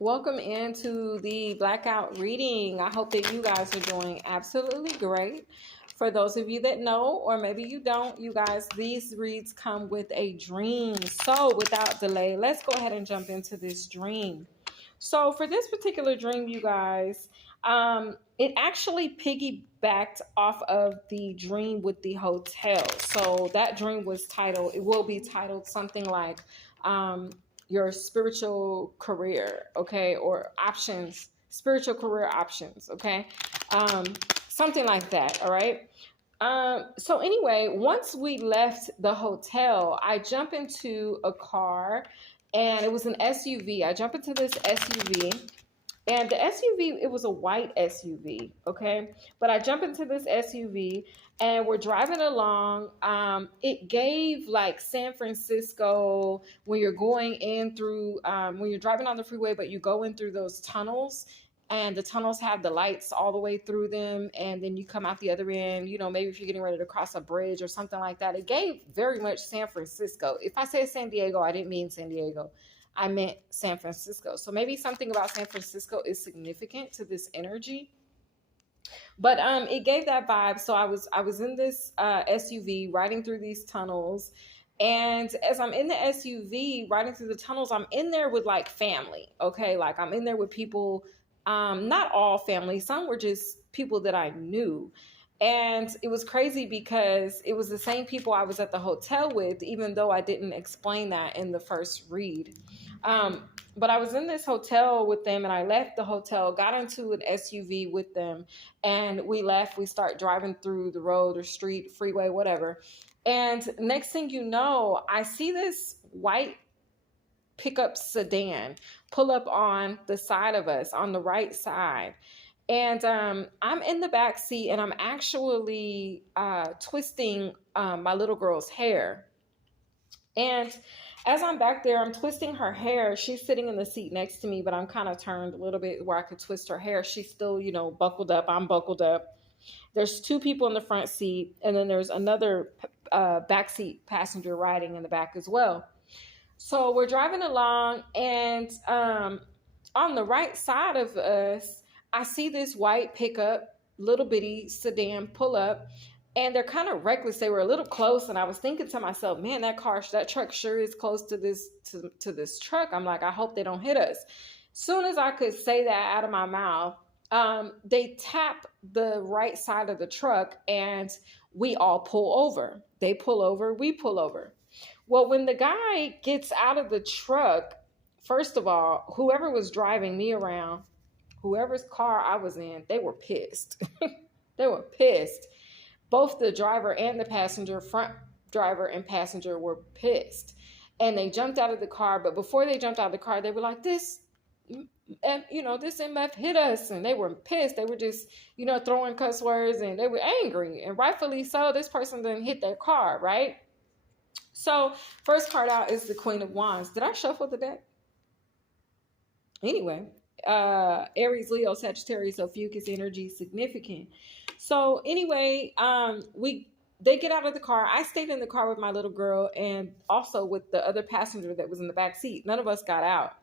Welcome into the blackout reading. I hope that you guys are doing absolutely great. For those of you that know, or maybe you don't, you guys, these reads come with a dream. So without delay, let's go ahead and jump into this dream. So for this particular dream, you guys, it actually piggybacked off of the dream with the hotel. So that dream was titled, it will be titled something like, um, your spiritual career, okay, or options, spiritual career options, okay, um, something like that. All right. So anyway, once we left the hotel, I jump into a car, and it was an SUV. I jump into this SUV, and the SUV, it was a white SUV, okay? But I jump into this SUV and we're driving along. It gave like San Francisco when you're going in through, when you're driving on the freeway, but you go in through those tunnels, and the tunnels have the lights all the way through them. And then you come out the other end, maybe if you're getting ready to cross a bridge or something like that. It gave very much San Francisco. If I said San Diego, I didn't mean San Diego. I meant San Francisco. So maybe something about San Francisco is significant to this energy. But it gave that vibe. So I was in this SUV riding through these tunnels. And as I'm in the SUV riding through the tunnels, I'm in there with like family. Okay. Like I'm in there with people, not all family. Some were just people that I knew. And it was crazy because it was the same people I was at the hotel with, even though I didn't explain that in the first read. Um, but I was in this hotel with them, and I left the hotel, got into an SUV with them, and we left. We start driving through the road or street, freeway, whatever. And next thing you know, I see this white pickup sedan pull up on the side of us, on the right side. And I'm in the back seat, and I'm actually twisting my little girl's hair. And as I'm back there, I'm twisting her hair. She's sitting in the seat next to me, but I'm kind of turned a little bit where I could twist her hair. She's still, buckled up. I'm buckled up. There's two people in the front seat, and then there's another backseat passenger riding in the back as well. So we're driving along, and on the right side of us, I see this white pickup, little bitty sedan pull up, and they're kind of reckless. They were a little close, and I was thinking to myself, man, that truck sure is close to this truck. I'm like, I hope they don't hit us. Soon as I could say that out of my mouth, they tap the right side of the truck, and we all pull over. They pull over, we pull over. Well, when the guy gets out of the truck, first of all, whoever was driving me around, whoever's car I was in, they were pissed. They were pissed. Both the driver and the passenger, front driver and passenger, were pissed. And they jumped out of the car. But before they jumped out of the car, they were like, this MF hit us. And they were pissed. They were just, throwing cuss words, and they were angry. And rightfully so. This person didn't hit their car, right? So first card out is the Queen of Wands. Did I shuffle the deck? Anyway, Aries, Leo, Sagittarius, Ophiuchus energy, significant. So anyway, they get out of the car. I stayed in the car with my little girl, and also with the other passenger that was in the back seat. None of us got out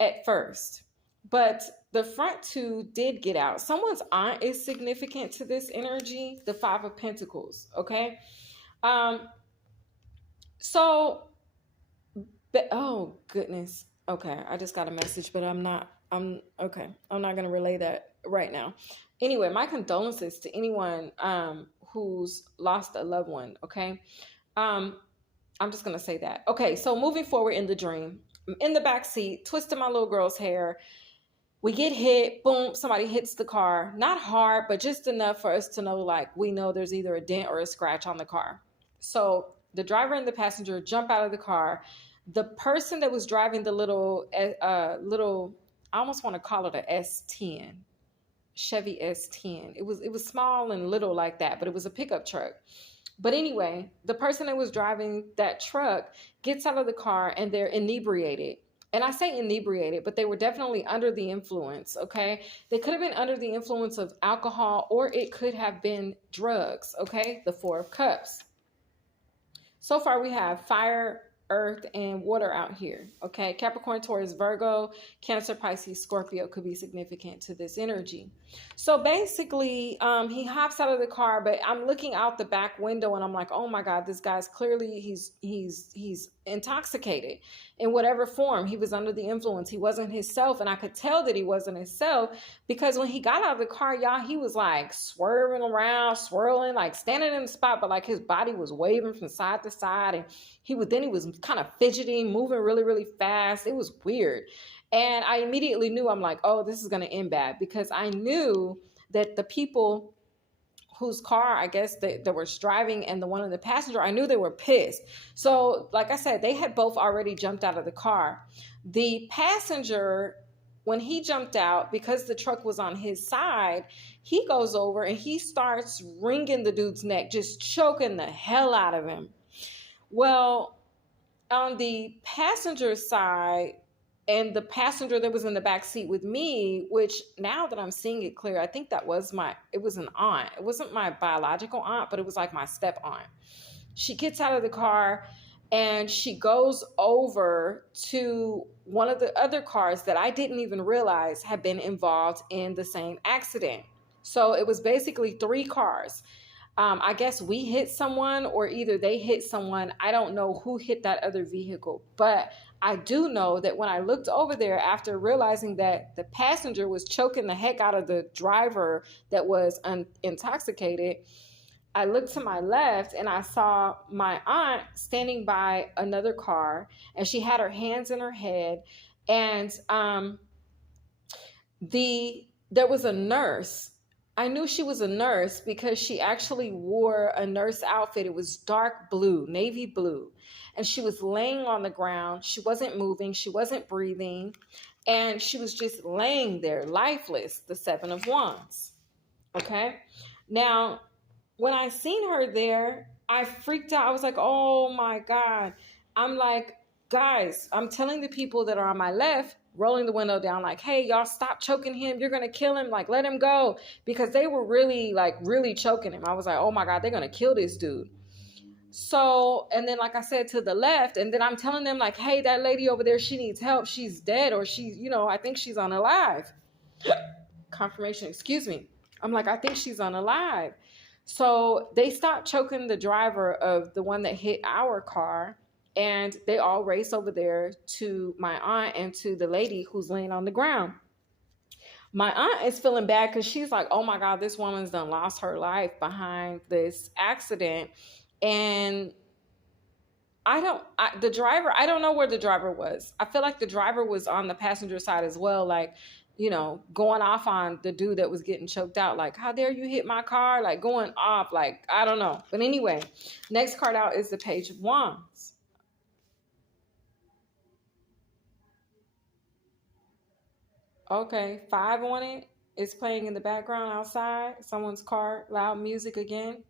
at first, but the front two did get out. Someone's aunt is significant to this energy, the Five of Pentacles. Okay. So, oh goodness. Okay, I just got a message, but I'm not going to relay that right now. Anyway, my condolences to anyone who's lost a loved one, okay? I'm just going to say that. Okay, so moving forward in the dream, I'm in the back seat, twisting my little girl's hair. We get hit, boom, somebody hits the car. Not hard, but just enough for us to know, like, we know there's either a dent or a scratch on the car. So the driver and the passenger jump out of the car. The person that was driving the little, I almost want to call it a S10, Chevy S10. It was small and little like that, but it was a pickup truck. But anyway, the person that was driving that truck gets out of the car, and they're inebriated. And I say inebriated, but they were definitely under the influence, okay? They could have been under the influence of alcohol, or it could have been drugs, okay? The Four of Cups. So far we have fire, earth, and water out here. Okay. Capricorn, Taurus, Virgo, Cancer, Pisces, Scorpio could be significant to this energy. So basically, he hops out of the car, but I'm looking out the back window and I'm like, oh my God, this guy's clearly, he's intoxicated in whatever form. He was under the influence. He wasn't himself. And I could tell that he wasn't himself because when he got out of the car, y'all, he was like swerving around, swirling, like standing in the spot, but like his body was waving from side to side. And he was kind of fidgeting, moving really, really fast. It was weird. And I immediately knew, I'm like, oh, this is going to end bad, because I knew that the people whose car, I guess, that was driving and the one in the passenger, I knew they were pissed. So like I said, they had both already jumped out of the car. The passenger, when he jumped out, because the truck was on his side, he goes over and he starts wringing the dude's neck, just choking the hell out of him. Well, on the passenger side, and the passenger that was in the back seat with me, which now that I'm seeing it clear, I think it was an aunt. It wasn't my biological aunt, but it was like my step aunt. She gets out of the car and she goes over to one of the other cars that I didn't even realize had been involved in the same accident. So it was basically 3 cars. I guess we hit someone or either they hit someone. I don't know who hit that other vehicle, but I do know that when I looked over there after realizing that the passenger was choking the heck out of the driver that was intoxicated, I looked to my left and I saw my aunt standing by another car, and she had her hands in her head, and there was a nurse. I knew she was a nurse because she actually wore a nurse outfit. It was dark blue, navy blue. And she was laying on the ground. She wasn't moving. She wasn't breathing. And she was just laying there, lifeless, the 7 of Wands. Okay? Now, when I seen her there, I freaked out. I was like, oh my God. I'm like, guys, I'm telling the people that are on my left, rolling the window down, like, hey, y'all stop choking him. You're going to kill him. Like, let him go. Because they were really choking him. I was like, oh my God, they're going to kill this dude. So, and then like I said, to the left, and then I'm telling them like, hey, that lady over there, she needs help. She's dead, or she's, I think she's unalive. Confirmation, excuse me. I'm like, I think she's unalive. So they stopped choking the driver of the one that hit our car. And they all race over there to my aunt and to the lady who's laying on the ground. My aunt is feeling bad because she's like, oh my God, this woman's done lost her life behind this accident. And the driver, I don't know where the driver was. I feel like the driver was on the passenger side as well, like, going off on the dude that was getting choked out. Like, how dare you hit my car? Like, going off, like, I don't know. But anyway, next card out is the Page of Wands. Okay, 5 on it. It's playing in the background outside. Someone's car, loud music again.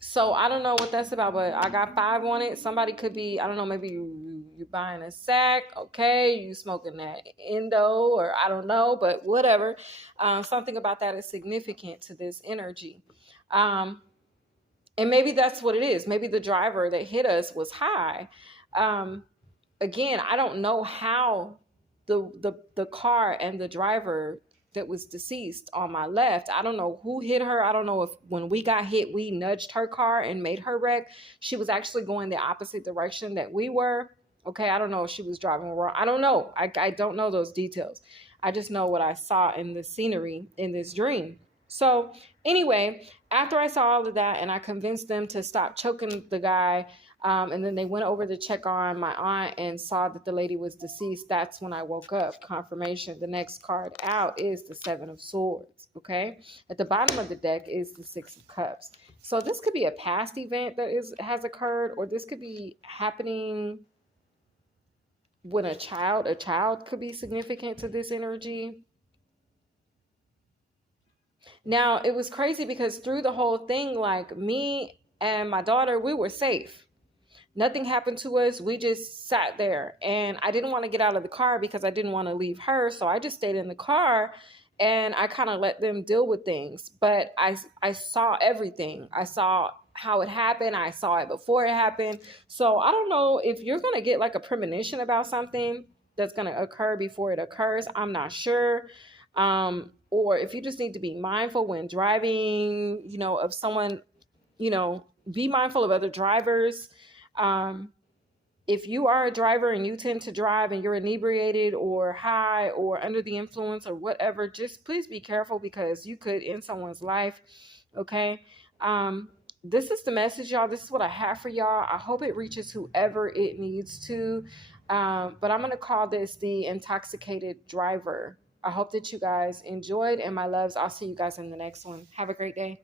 So I don't know what that's about, but I got 5 on it. Somebody could be, I don't know, maybe you buying a sack. Okay, you smoking that Indo, or I don't know, but whatever. Something about that is significant to this energy. And maybe that's what it is. Maybe the driver that hit us was high. Again, I don't know how the car and the driver that was deceased on my left, I don't know who hit her. I don't know if when we got hit, we nudged her car and made her wreck. She was actually going the opposite direction that we were. Okay, I don't know if she was driving wrong. I don't know. I don't know those details. I just know what I saw in the scenery in this dream. So anyway, after I saw all of that and I convinced them to stop choking the guy, and then they went over to check on my aunt and saw that the lady was deceased. That's when I woke up. Confirmation. The next card out is the 7 of Swords. Okay. At the bottom of the deck is the 6 of Cups. So this could be a past event that has occurred, or this could be happening when a child could be significant to this energy. Now, it was crazy because through the whole thing, like, me and my daughter, we were safe. Nothing happened to us. We just sat there, and I didn't want to get out of the car because I didn't want to leave her. So I just stayed in the car and I kind of let them deal with things. But I saw everything. I saw how it happened. I saw it before it happened. So I don't know if you're going to get like a premonition about something that's going to occur before it occurs. I'm not sure. Or if you just need to be mindful when driving, of someone, be mindful of other drivers. Um, if you are a driver and you tend to drive and you're inebriated or high or under the influence or whatever, just please be careful because you could end someone's life. Okay. This is the message, y'all. This is what I have for y'all. I hope it reaches whoever it needs to. But I'm going to call this the intoxicated driver. I hope that you guys enjoyed, and my loves, I'll see you guys in the next one. Have a great day.